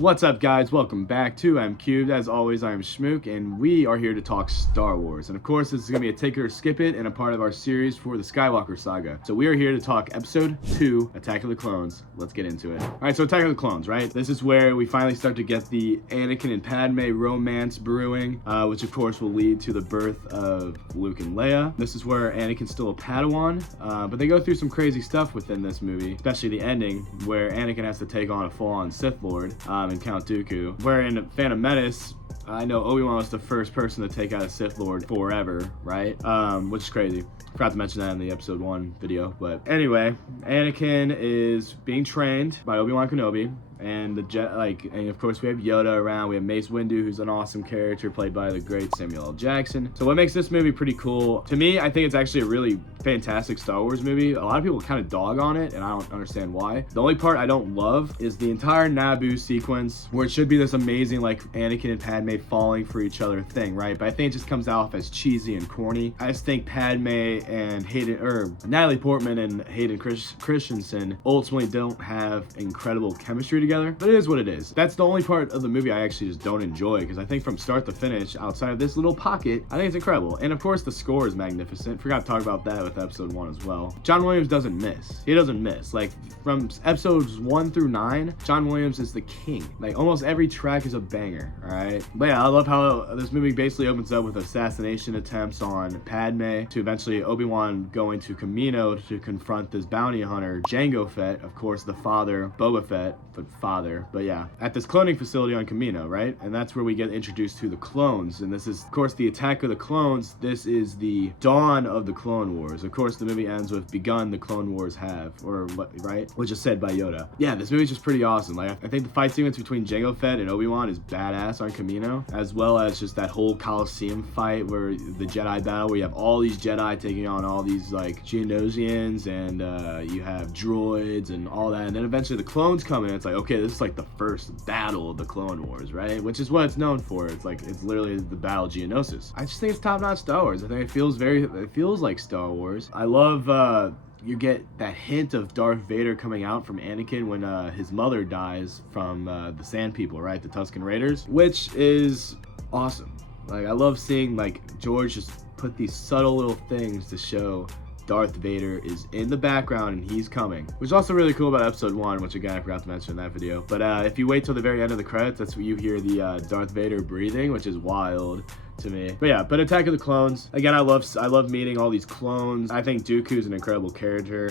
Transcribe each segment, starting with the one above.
What's up, guys? Welcome back to MCubed. As always, I am Schmook, and we are here to talk Star Wars. And of course, this is going to be a take it or skip it and a part of our series for the Skywalker saga. So we are here to talk Episode 2, Attack of the Clones. Let's get into it. Alright, so Attack of the Clones, right? This is where we finally start to get the Anakin and Padme romance brewing, which of course will lead to the birth of Luke and Leia. This is where Anakin's still a Padawan, but they go through some crazy stuff within this movie, especially the ending, where Anakin has to take on a full-on Sith Lord, and Count Dooku. Where in Phantom Menace, I know Obi-Wan was the first person to take out a Sith Lord forever, right? Which is crazy. Forgot to mention that in the episode 1 video, but anyway, Anakin is being trained by Obi-Wan Kenobi, and and of course we have Yoda around. We have Mace Windu, who's an awesome character played by the great Samuel L. Jackson. So what makes this movie pretty cool, to me, I think it's actually a really fantastic Star Wars movie. A lot of people kind of dog on it, and I don't understand why. The only part I don't love is the entire Naboo sequence, where it should be this amazing, like, Anakin and Padme falling for each other thing, right? But I think it just comes off as cheesy and corny. I just think Padme and Natalie Portman and Hayden Christensen ultimately don't have incredible chemistry together, but it is what it is. That's the only part of the movie I actually just don't enjoy, because I think from start to finish, outside of this little pocket, I think it's incredible. And of course the score is magnificent. Forgot to talk about that with episode 1 as well. John Williams doesn't miss. He doesn't miss. Like, from episodes 1 through 9, John Williams is the king. Like, almost every track is a banger, alright? But yeah, I love how this movie basically opens up with assassination attempts on Padme, to eventually Obi-Wan going to Kamino to confront this bounty hunter, Jango Fett, of course the father, Boba Fett, but yeah, at this cloning facility on Kamino, right? And that's where we get introduced to the clones, and this is, of course, the Attack of the Clones. This is the dawn of the Clone Wars. Of course, the movie ends with "Begun the Clone Wars have," or what, right? Which is said by Yoda. Yeah, this movie's just pretty awesome. Like, I think the fight sequence between Jango Fett and Obi-Wan is badass on Kamino, as well as just that whole Coliseum fight, where the Jedi battle, where you have all these Jedi taking on all these, like, Geonosians, and you have droids and all that, and then eventually the clones come in. It's like, okay, this is like the first battle of the Clone Wars, right? Which is what it's known for. It's like, it's literally the Battle of Geonosis. I just think it's top-notch Star Wars. I think it feels like Star Wars. I love, you get that hint of Darth Vader coming out from Anakin when his mother dies from the Sand People, right? The Tusken Raiders, which is awesome. Like, I love seeing, like, George just put these subtle little things to show Darth Vader is in the background and he's coming, which is also really cool about episode 1, which again I forgot to mention in that video. But if you wait till the very end of the credits, that's when you hear the Darth Vader breathing, which is wild to me. But yeah, but Attack of the Clones, again, I love meeting all these clones. I think Dooku is an incredible character.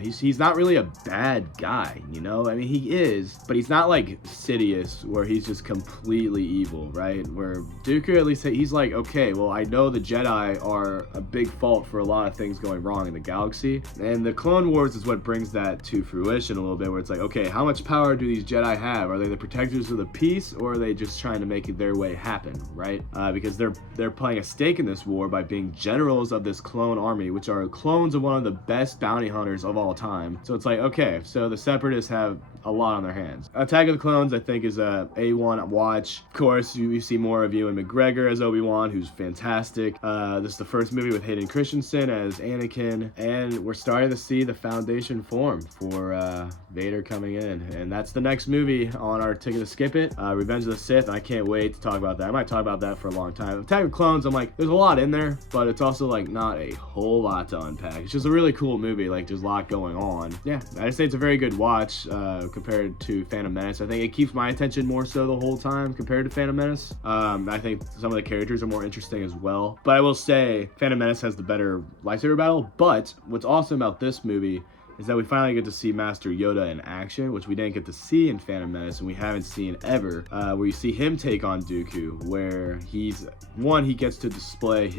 He's not really a bad guy, you know? I mean, he is, but he's not like Sidious, where he's just completely evil, right? Where Dooku, at least, he's like, okay, well, I know the Jedi are a big fault for a lot of things going wrong in the galaxy, and the Clone Wars is what brings that to fruition a little bit, where it's like, okay, how much power do these Jedi have? Are they the protectors of the peace, or are they just trying to make it their way happen, right? Because they're playing a stake in this war by being generals of this clone army, which are clones of one of the best bounty hunters of all time. So it's like, okay, so the Separatists have a lot on their hands. Attack of the Clones, I think, is a A1 watch. Of course, you see more of Ewan McGregor as Obi-Wan, who's fantastic. This is the first movie with Hayden Christensen as Anakin, and we're starting to see the foundation form for Vader coming in, and that's the next movie on our ticket to skip it, Revenge of the Sith. I can't wait to talk about that. I might talk about that for a long time. Attack of the Clones, I'm like, there's a lot in there, but it's also like not a whole lot to unpack. It's just a really cool movie. Like, there's a lot going on. Yeah, I just say it's a very good watch compared to Phantom Menace. I think it keeps my attention more so the whole time compared to Phantom Menace. I think some of the characters are more interesting as well, but I will say Phantom Menace has the better lightsaber battle. But what's awesome about this movie is that we finally get to see Master Yoda in action, which we didn't get to see in Phantom Menace, and we haven't seen ever, where you see him take on Dooku, where he gets to display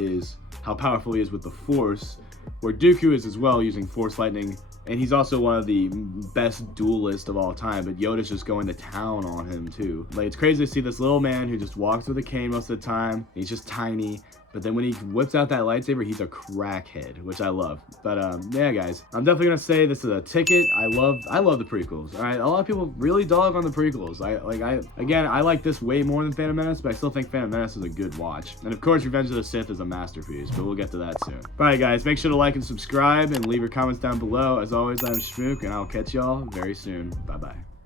how powerful he is with the Force, where Dooku is as well, using Force lightning, and he's also one of the best duelists of all time, but Yoda's just going to town on him too. Like, it's crazy to see this little man who just walks with a cane most of the time. He's just tiny, but then when he whips out that lightsaber, he's a crackhead, which I love. But yeah, guys, I'm definitely gonna say this is a ticket. I love the prequels. All right, a lot of people really dog on the prequels. I like this way more than Phantom Menace, but I still think Phantom Menace is a good watch. And of course, Revenge of the Sith is a masterpiece, but we'll get to that soon. All right, guys, make sure to like and subscribe and leave your comments down below. As always, I'm Schmook, and I'll catch y'all very soon. Bye-bye.